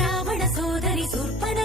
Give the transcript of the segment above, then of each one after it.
రావణ సోదరి శూర్పణ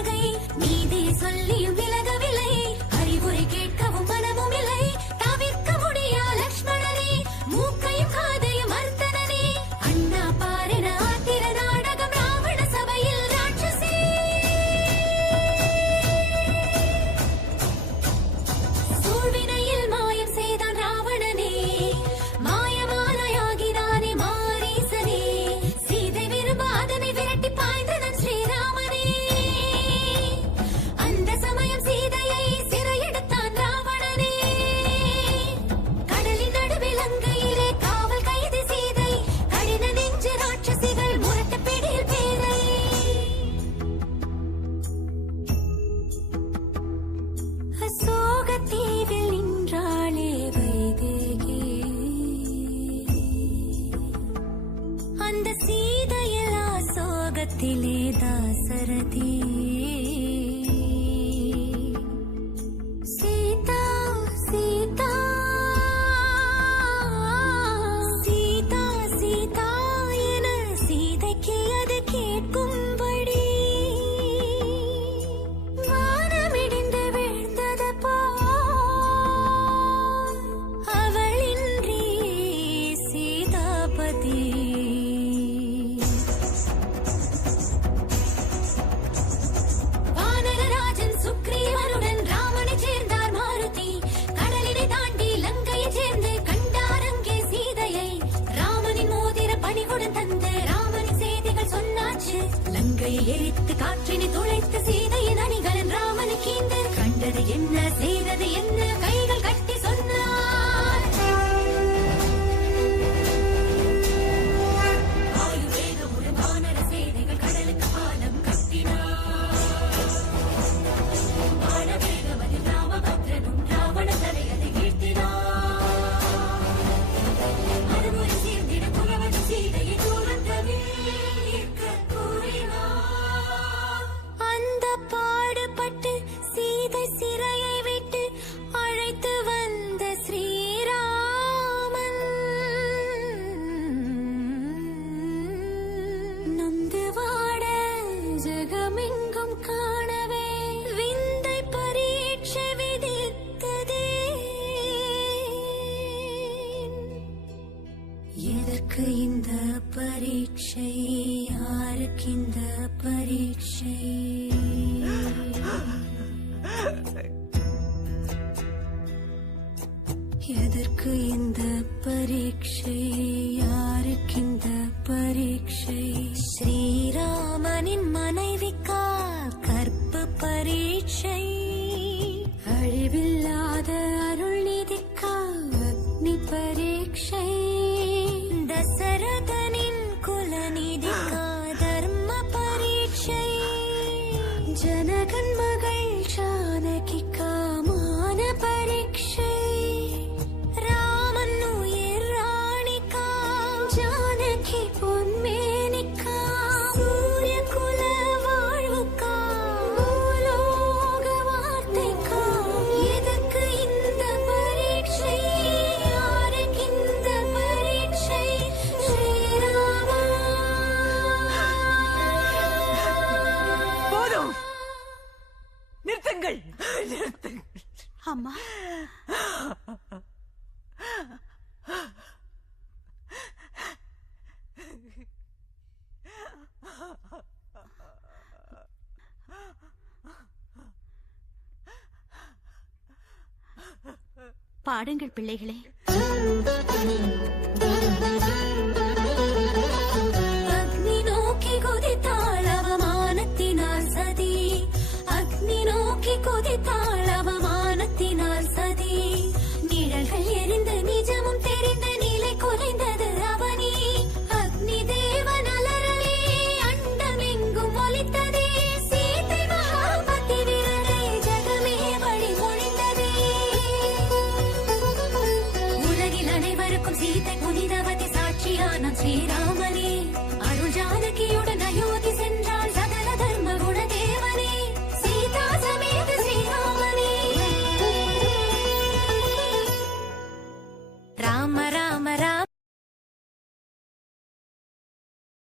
तिलेदा सरदि எரித்து காற்றினை துளைத்து சீதையின் அணிகலன் ராமனுக்கு கண்டது என்ன செய்தது என்ன? யாருக்கு இந்த பரீட்சை யாருக்கு இந்த பரீட்சை? எதற்கு இந்த பரீட்சை? அம்மா. பாடுங்கள் பிள்ளைகளே. respira.